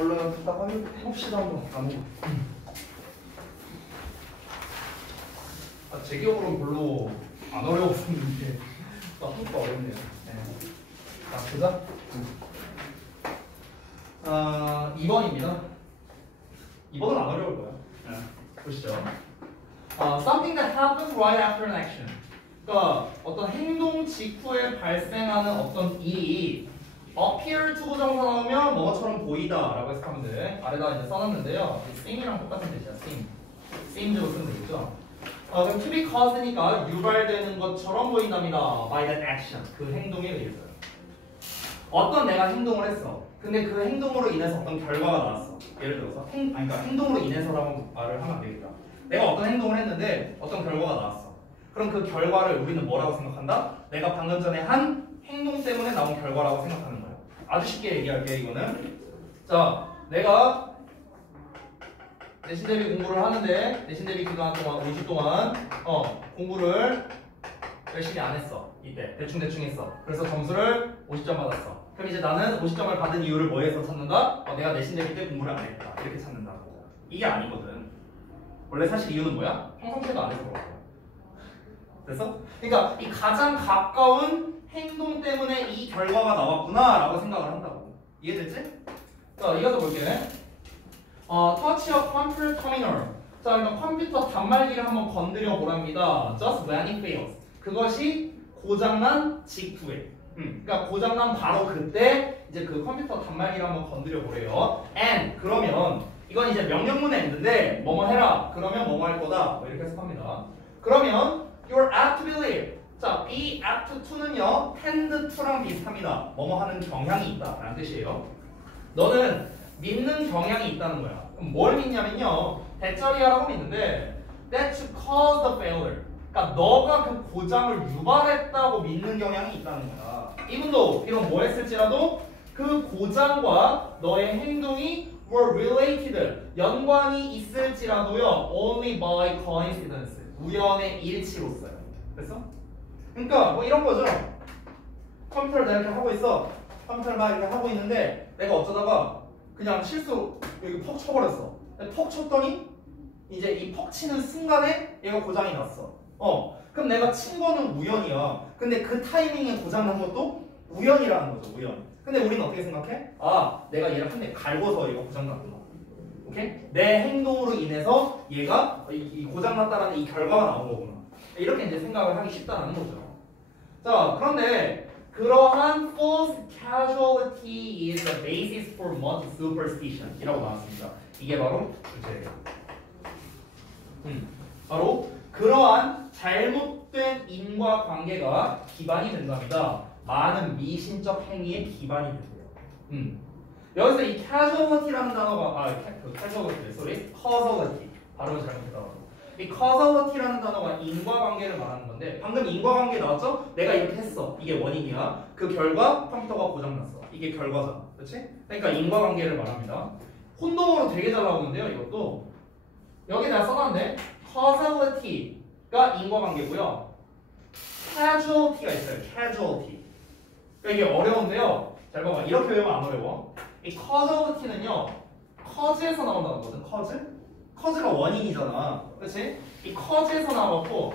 얼른 부탁 해봅시다 한번. 제 기억으로는 별로 안 어려웠었는데 한국가 어렵네요. 네. 자, 보자. 2번입니다. 2번은 안 어려울 거예요. 네. 보시죠. Something that happens right after an action. 그러니까 어떤 행동 직후에 발생하는 어떤 일이 appear to 부정사 나오면 뭐처럼 보이다 라고 해석하면 돼. 아래다 이제 써놨는데요. seem이랑 똑같은 뜻이야. seem으로 쓰면 되겠죠. 그럼 to be cause니까 유발되는 것처럼 보인답니다. by that action. 그 행동에 의해서요. 어떤 내가 행동을 했어. 근데 그 행동으로 인해서 어떤 결과가 나왔어. 예를 들어서 그러니까 행동으로 인해서라고 말을 하면 안 되겠다. 내가 어떤 행동을 했는데 어떤 결과가 나왔어. 그럼 그 결과를 우리는 뭐라고 생각한다? 내가 방금 전에 한 행동 때문에 나온 결과라고 생각하는 거야. 아주 쉽게 얘기할게 이거는. 자, 내가 내신 대비 공부를 하는데 내신 대비 기간 동안 5주 동안 공부를 열심히 안 했어. 이때 대충 했어. 그래서 점수를 50점 받았어. 그럼 이제 나는 50점을 받은 이유를 뭐에서 찾는다? 내가 내신 대비 때 공부를 안 했다. 이렇게 찾는다고. 이게 아니거든. 원래 사실 이유는 뭐야? 평상시에도 안 해서 그런 거야. 됐어? 그러니까 이 가장 가까운 행동 때문에 이 결과가 나왔구나 라고 생각을 한다고. 이해됐지? 자, 이어서 볼게. Touch a computer terminal. 자, 그러니까 컴퓨터 단말기를 한번 건드려 보랍니다. Just when it fails. 그것이 고장난 직후에. 그러니까 고장난 바로 그때 이제 그 컴퓨터 단말기를 한번 건드려 보래요. And 그러면 이건 이제 명령문에 있는데 뭐뭐 해라. 그러면 뭐뭐 할 거다. 뭐 이렇게 해석합니다. 그러면 you're apt to believe. 자, be apt to는요, tend to랑 비슷합니다. 뭐뭐 하는 경향이 있다 라는 뜻이에요. 너는 믿는 경향이 있다는 거야. 그럼 뭘 믿냐면요, 대짜리야라고 믿는데 that to cause the failure. 그러니까 너가 그 고장을 유발했다고 믿는 경향이 있다는 거야. 이분도 비록 뭐 했을지라도 그 고장과 너의 행동이 were related, 연관이 있을지라도요, only by coincidence, 우연의 일치로서요. 됐어? 그러니까 뭐 이런 거죠. 컴퓨터를 내가 이렇게 하고 있어. 컴퓨터를 막 이렇게 하고 있는데 내가 어쩌다가 그냥 실수로 여기 퍽 쳐버렸어. 퍽 쳤더니 이제 이 퍽 치는 순간에 얘가 고장이 났어. 그럼 내가 친 거는 우연이야. 근데 그 타이밍에 고장 난 것도 우연이라는 거죠. 우연. 근데 우리는 어떻게 생각해? 아, 내가 얘를 한 대 갈고서 얘가 고장 났구나. 오케이? 내 행동으로 인해서 얘가 이 고장 났다라는 이 결과가 나온 거구나. 이렇게 이제 생각을 하기 쉽다는 거죠. 자, 그런데 그러한 false causality is the basis for much superstition 이라고 나왔습니다. 이게 바로 주제예요. 바로 그러한 잘못된 인과관계가 기반이 된답니다. 많은 미신적 행위의 기반이 된대요. 여기서 이 causal이라는 단어가 causality 발음을 잘못했다고. 이 causality라는 단어가 인과관계를 말하는 건데 방금 인과관계 나왔죠? 내가 이렇게 했어. 이게 원인이야. 그 결과 컴퓨터가 고장났어. 이게 결과잖아. 그렇지? 그러니까 인과관계를 말합니다. 혼동으로 되게 잘 나오는데요. 이것도 여기 내가 써놨는데 causality가 인과관계고요. casualty가 있어요. casualty. 그러니까 이게 어려운데요. 잘 봐봐. 이렇게 외우면 안 어려워. 이 causality는요. cause에서 나온다는 거거든. cause가 원인이잖아. 그렇지? 이 cause에서 나왔고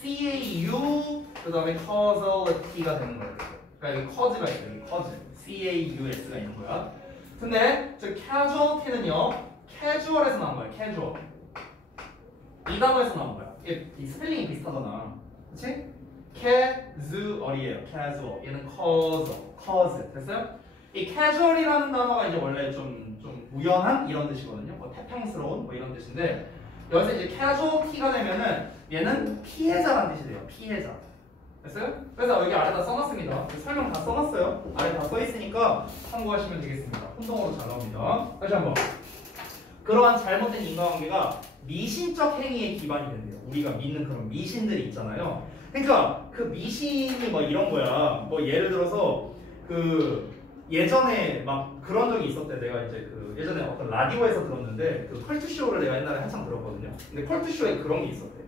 CAU 그 다음에 causality가 되는 거예요. 그러니까 여기 cause가 있어요. 여기 cause. CAUS가 있는 거야. 근데 저 casualty는요. casual에서 나온 거야. casual. 이 단어에서 나온 거야. 이 스펠링이 비슷하잖아. 그렇지? casual이에요. casual. 얘는 cause. 됐어요? 이 casual이라는 단어가 이제 원래 좀 우연한 이런 뜻이거든요. 뭐 태평스러운 뭐 이런 뜻인데 여기서 이제 casualty가 되면은 얘는 피해자라는 뜻이 돼요. 피해자. 됐어요? 그래서 여기 아래다 써놨습니다. 설명 다 써놨어요. 아래 다 써있으니까 참고하시면 되겠습니다. 혼동으로 잘 나옵니다. 다시 한번. 그러한 잘못된 인과관계가 미신적 행위의 기반이 된대요. 우리가 믿는 그런 미신들이 있잖아요. 그러니까 그 미신이 뭐 이런 거야. 뭐 예를 들어서 그 예전에 막 그런 적이 있었대. 내가 이제 그 예전에 어떤 라디오에서 들었는데 그 컬투쇼를 내가 옛날에 한참 들었거든요. 근데 컬투쇼에 그런 게 있었대.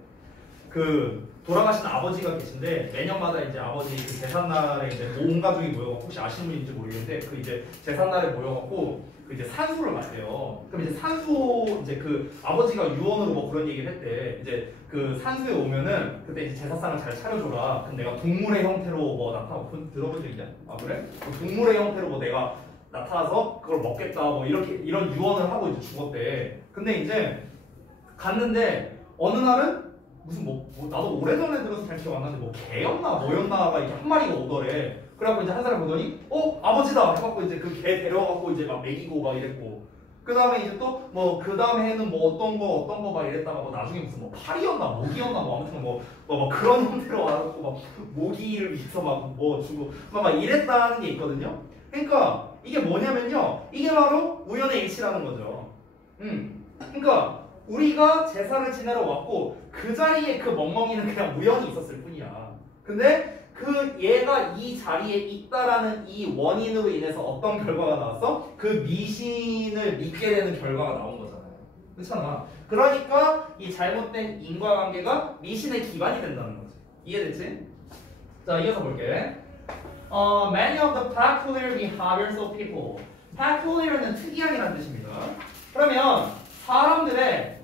그 돌아가신 아버지가 계신데 매년마다 이제 아버지 그 제삿날에 이제 온 가족이 모여갖고 혹시 아시는 분인지 모르겠는데 그 이제 제삿날에 모여갖고 그 이제 산수를 갔대요. 그럼 이제 산수 이제 그 아버지가 유언으로 뭐 그런 얘기를 했대. 이제 그 산수에 오면은 그때 이제 제사상을 잘 차려줘라. 그럼 내가 동물의 형태로 뭐 나타나고 들어본 적 있냐? 아 그래? 동물의 형태로 뭐 내가 나타나서 그걸 먹겠다 뭐 이렇게 이런 유언을 하고 이제 죽었대. 근데 이제 갔는데 어느 날은 무슨 나도 오래전에 들어서 잘 기억 안 나는데 뭐 개였나 뭐였나가 이렇게 한 마리가 오더래. 그래갖고 이제 한 사람 보더니 아버지다 해갖고 이제 그 개 데려와갖고 이제 막 먹이고 막 이랬고 그 다음에 이제 또 뭐 그 다음에 해는 뭐 어떤 거 막 이랬다가 뭐 나중에 무슨 뭐 파리였나 모기였나 뭐 아무튼 뭐 그런 형태로 와갖고 막 모기를 위해서 막 뭐 주고 막 이랬다는 게 있거든요. 그러니까 이게 뭐냐면요, 이게 바로 우연의 일치라는 거죠. 그러니까 우리가 제사를 지내러 왔고 그 자리에 그 멍멍이는 그냥 우연히 있었을 뿐이야. 근데 그 얘가 이 자리에 있다라는 이 원인으로 인해서 어떤 결과가 나왔어? 그 미신을 믿게 되는 결과가 나온 거잖아요. 그렇잖아. 그러니까 이 잘못된 인과관계가 미신의 기반이 된다는 거지. 이해됐지? 자, 이어서 볼게. Many of the peculiar behaviors of people. peculiar는 특이한이라는 뜻입니다. 그러면 사람들의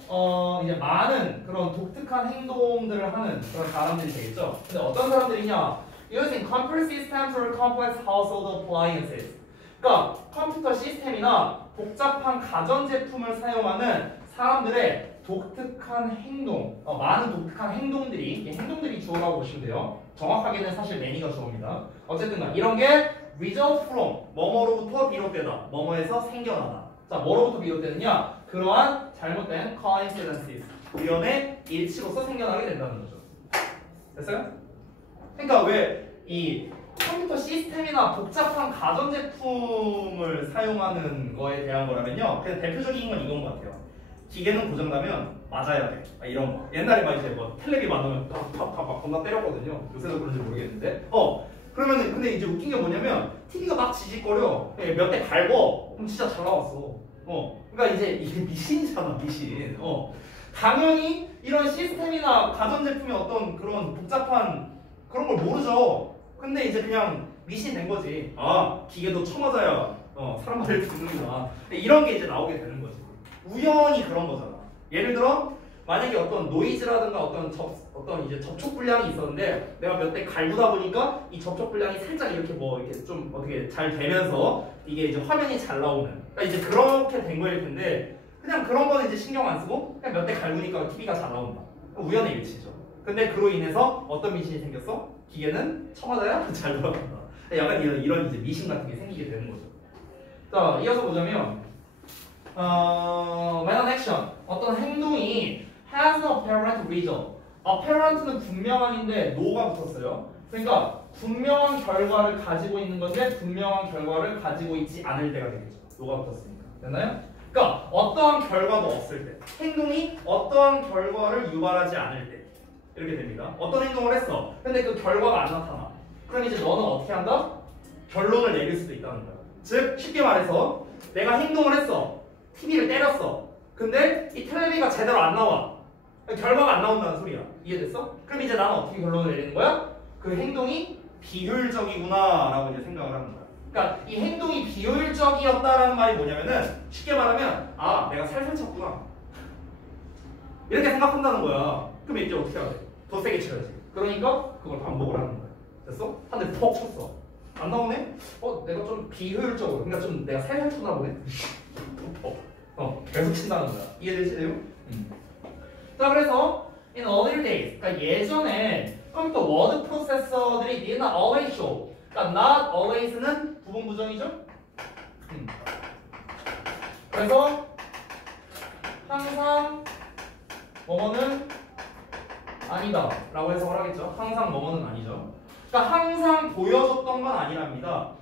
이제 많은 그런 독특한 행동들을 하는 그런 사람들이 되겠죠. 근데 어떤 사람들이냐? Using computer systems or complex household appliances. 그러니까 컴퓨터 시스템이나 복잡한 가전제품을 사용하는 사람들의 독특한 행동, 많은 독특한 행동들이 주어라고 보시면 돼요. 정확하게는 사실 many가 주어입니다. 어쨌든 이런 게 result from, 뭐뭐로부터 비롯되다, 뭐뭐에서 생겨나다. 자, 뭐로부터 비롯되느냐? 그러한 잘못된 coincidences, 우연의 일치로서 생겨나게 된다는 거죠. 됐어요? 그러니까 왜 이 컴퓨터 시스템이나 복잡한 가전제품을 사용하는 거에 대한 거라면요, 그냥 대표적인 건 이건 것 같아요. 기계는 고장나면 맞아야 돼. 이런 거. 옛날에 막 이제 뭐 텔레비 맞으면 팍팍팍 겁나 때렸거든요. 요새도 그런지 모르겠는데. 그러면은 근데 이제 웃긴 게 뭐냐면 TV가 막 지직거려. 몇 대 갈고 그럼 진짜 잘 나왔어. 그러니까 이제 이게 미신이잖아, 미신. 당연히 이런 시스템이나 가전제품의 어떤 그런 복잡한 그런 걸 모르죠. 근데 이제 그냥 미신 된 거지. 아, 기계도 쳐맞아야 사람 말을 듣는구나. 이런 게 이제 나오게 되는 거지. 우연히 그런 거잖아. 예를 들어 만약에 어떤 노이즈라든가 어떤 이제 접촉 불량이 있었는데 내가 몇 대 갈구다 보니까 이 접촉 불량이 살짝 이렇게 뭐 이렇게 좀 어떻게 잘 되면서 이게 이제 화면이 잘 나오는. 그러니까 이제 그렇게 된 거일 텐데 그냥 그런 거는 이제 신경 안 쓰고 그냥 몇 대 갈구니까 TV가 잘 나온다. 우연의 일치죠. 근데 그로 인해서 어떤 미신이 생겼어? 기계는 쳐맞아야 잘 돌아간다. 약간 이런 이제 미신 같은 게 생기게 되는 거죠. 자, 이어서 보자면 man action, 어떤 행동이 has a apparent result. apparent는 분명한인데 no가 붙었어요. 그러니까 분명한 결과를 가지고 있는 건데 분명한 결과를 가지고 있지 않을 때가 되겠죠. no가 붙었으니까. 됐나요? 그러니까 어떠한 결과도 없을 때, 행동이 어떠한 결과를 유발하지 않을 때 이렇게 됩니다. 어떤 행동을 했어. 근데 그 결과가 안 나타나. 그럼 이제 너는 어떻게 한다? 결론을 내릴 수도 있다는 거야. 즉 쉽게 말해서 내가 행동을 했어. TV를 때렸어. 근데 이 텔레비가 제대로 안 나와. 결과가 안 나온다는 소리야. 이해됐어? 그럼 이제 나는 어떻게 결론을 내리는 거야? 그 행동이 비효율적이구나 라고 이제 생각을 하는 거야. 그러니까 이 행동이 비효율적이었다라는 말이 뭐냐면은 쉽게 말하면 아, 내가 살살 쳤구나 이렇게 생각한다는 거야. 그럼 이제 어떻게 해야 돼? 더 세게 쳐야지. 그러니까 그걸 반복을 하는 거야. 됐어? 한 대 퍽 쳤어. 안 나오네? 내가 좀 비효율적으로, 그러니까 좀 내가 살살 쳤나 보네? 계속 친다는 거야. 이해되시나요? 자, 그래서 in earlier days, 그러니까 예전에 컴퓨터 워드 프로세서들이 did not always show. 그러니까 not always는 부분 부정이죠? 그래서 항상 뭐뭐는 아니다 라고 해석을 하겠죠. 항상 뭐뭐는 아니죠. 그러니까 항상 보여줬던 건 아니랍니다.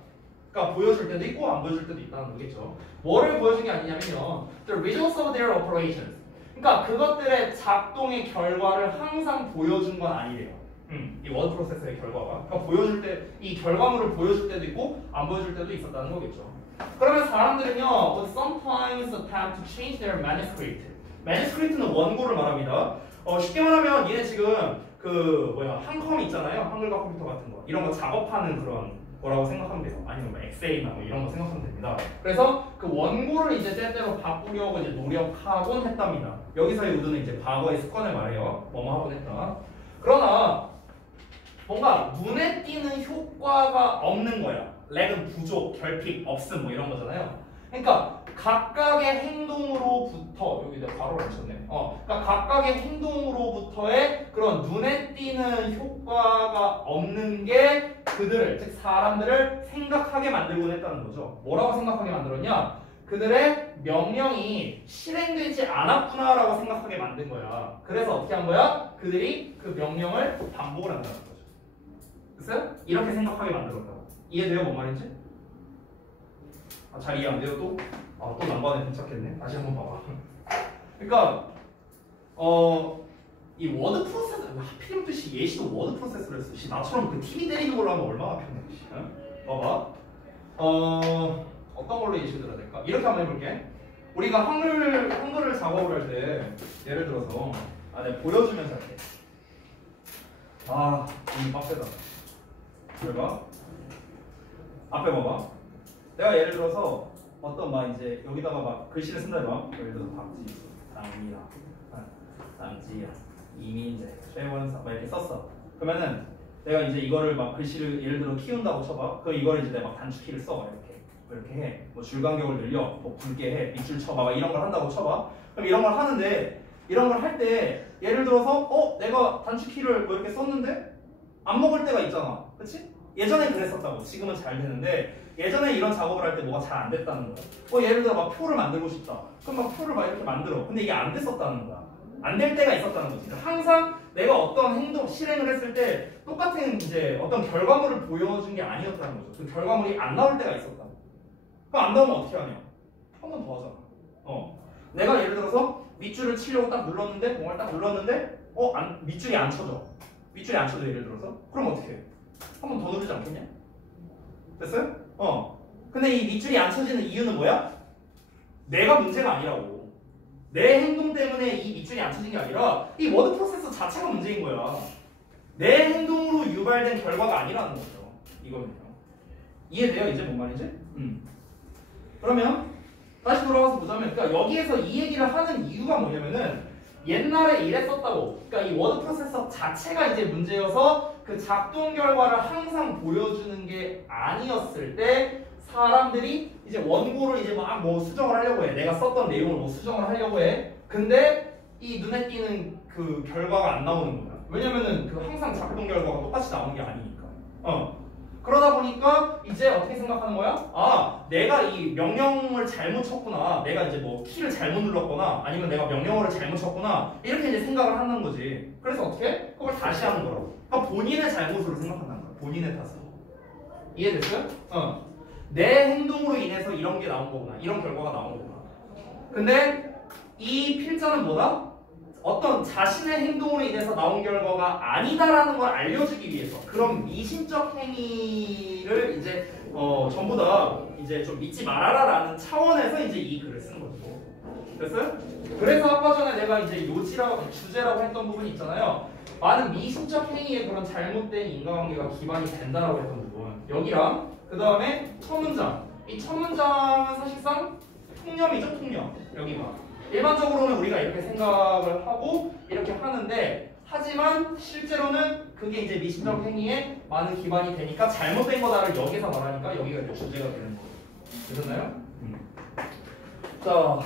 그러니까 보여줄 때도 있고 안 보여줄 때도 있다는 거겠죠. 뭐를 보여준 게 아니냐면요, the results of their operations. 그러니까 그것들의 작동의 결과를 항상 보여준 건 아니래요. 이 워드 프로세서의 결과가. 그러니까 보여줄 때, 이 결과물을 보여줄 때도 있고 안 보여줄 때도 있었다는 거겠죠. 그러면 사람들은요, would sometimes attempt to change their manuscript. 매니스크립트는 원고를 말합니다. 쉽게 말하면 얘네 지금 한컴 있잖아요. 한글과 컴퓨터 같은 거 이런 거 작업하는 그런 거라고 생각하면 돼요. 아니면 뭐 엑셀이나 뭐 이런 거 생각하면 됩니다. 그래서 그 원고를 이제 때때로 바꾸려고 이제 노력하곤 했답니다. 여기서의 우드는 이제 과거의 습관을 말해요. 뭐뭐 하곤 했다. 그러나 뭔가 눈에 띄는 효과가 없는 거야. 렉은 부족, 결핍, 없음 뭐 이런 거잖아요. 그러니까 각각의 행동으로부터 여기 내가 바로 쳤네. 그러니까 각각의 행동으로부터의 그런 눈에 띄는 효과가 없는 게 그들을 즉 사람들을 생각하게 만들곤 했다는 거죠. 뭐라고 생각하게 만들었냐? 그들의 명령이 실행되지 않았구나라고 생각하게 만든 거야. 그래서 어떻게 한 거야? 그들이 그 명령을 반복을 한다는 거죠. 됐어요? 이렇게 생각하게 만들었다고. 이해돼요? 뭔 말인지? 잘 이해 안 돼요 또? 또 난관에 도착했네. 다시 한번 봐봐. 그러니까 이 워드 프로세서 하필이면 또 예시도 워드 프로세서를 했어. 나처럼 그 TV 때리는 걸로 하면 얼마나 편해. 봐봐. 어떤 걸로 예시 들어야 될까? 이렇게 한번 해볼게. 우리가 한글을 작업을 할 때 예를 들어서 내가 보여주면서 할게. 너무 빡세다. 봐. 앞에 봐봐. 내가 예를 들어서 어떤 이제 여기다가 막 글씨를 쓴다 해봐. 예를 들어서 박지수, 장미라, 남지야, 이민재, 최원사 막 이렇게 썼어. 그러면은 내가 이제 이거를 막 글씨를 예를 들어 키운다고 쳐봐. 그럼 이거를 이제 내가 막 단축키를 써. 이렇게 해. 뭐 줄 간격을 늘려, 뭐 굵게 해, 밑줄 쳐봐. 막 이런 걸 한다고 쳐봐. 그럼 이런 걸 하는데 이런 걸 할 때 예를 들어서 내가 단축키를 뭐 이렇게 썼는데 안 먹을 때가 있잖아. 그렇지? 예전엔 그랬었다고. 지금은 잘 되는데 예전에 이런 작업을 할 때 뭐가 잘 안 됐다는 거야. 예를 들어 막 표를 만들고 싶다. 그럼 막 표를 막 이렇게 만들어. 근데 이게 안 됐었다는 거야. 안 될 때가 있었다는 거지. 그러니까 항상 내가 어떤 행동 실행을 했을 때 똑같은 이제 어떤 결과물을 보여준 게 아니었다는 거죠. 그 결과물이 안 나올 때가 있었다. 그럼 안 나오면 어떻게 하냐? 한 번 더 하잖아. 내가 예를 들어서 밑줄을 치려고 딱 눌렀는데 뭔가를 딱 눌렀는데 밑줄이 안 쳐져. 밑줄이 안 쳐져 예를 들어서. 그럼 어떻게 해? 한 번 더 누르지 않겠냐? 됐어요? 근데 이 밑줄이 안 쳐지는 이유는 뭐야? 내가 문제가 아니라고. 내 행동 때문에 이 밑줄이 안 쳐진 게 아니라 이 워드 프로세서 자체가 문제인 거야. 내 행동으로 유발된 결과가 아니라는 거죠. 이거는요. 이해돼요? 이제 뭔 말인지? 그러면 다시 돌아와서 보자면 그러니까 여기에서 이 얘기를 하는 이유가 뭐냐면은 옛날에 이랬었다고. 그러니까 이 워드 프로세서 자체가 이제 문제여서 그 작동 결과를 항상 보여주는 게 아니었을 때 사람들이 이제 원고를 이제 막 뭐 수정을 하려고 해. 내가 썼던 내용을 뭐 수정을 하려고 해. 근데 이 눈에 띄는 그 결과가 안 나오는 거야. 왜냐면은 그 항상 작동 결과가 똑같이 나오는 게 아니니까. 그러다 보니까 이제 어떻게 생각하는 거야? 내가 이 명령을 잘못 쳤구나. 내가 이제 뭐 키를 잘못 눌렀거나 아니면 내가 명령어를 잘못 쳤구나. 이렇게 이제 생각을 하는 거지. 그래서 어떻게? 그걸 다시 하는 거라고. 그러니까 본인의 잘못으로 생각한다는 거야. 본인의 탓으로. 이해됐어요? 내 행동으로 인해서 이런 게 나온 거구나. 이런 결과가 나온 거구나. 근데 이 필자는 뭐다? 어떤 자신의 행동으로 인해서 나온 결과가 아니다라는 걸 알려주기 위해서 그런 미신적 행위를 이제 전부 다 이제 좀 믿지 말아라라는 차원에서 이제 이 글을 쓴 거죠. 됐어요? 그래서 아까 전에 내가 이제 요지라고 주제라고 했던 부분이 있잖아요. 많은 미신적 행위에 그런 잘못된 인과관계가 기반이 된다라고 했던 부분. 여기랑 그 다음에 첫 문장. 이 첫 문장은 사실상 통념이죠, 통념. 여기가. 일반적으로는 우리가 이렇게 생각을 하고 이렇게 하는데 하지만 실제로는 그게 이제 미신적 행위에 많은 기반이 되니까 잘못된 거다를 여기서 말하니까 여기가 이제 주제가 되는 거예요. 되셨나요? 자,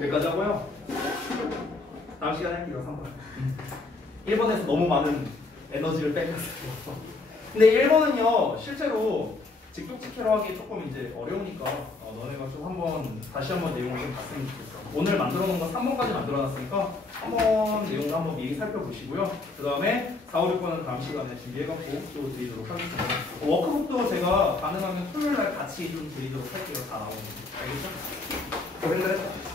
여기까지 하고요. 다음 시간에 할게요. 3번. 1번에서 너무 많은 에너지를 뺏겼어요. 근데 1번은요 실제로 직독직해로 하기 조금 이제 어려우니까 너네가 좀 다시 한번 내용을 좀 봤으면 좋겠어. 오늘 만들어 놓은 거 3번까지 만들어 놨으니까 한번 내용을 한번 미리 살펴보시고요. 그 다음에 4, 5, 6번은 다음 시간에 준비해갖고 또 드리도록 하겠습니다. 워크북도 제가 가능하면 토요일 날 같이 좀 드리도록 할게요. 다 나오는 거. 알겠죠? 고생들 했다.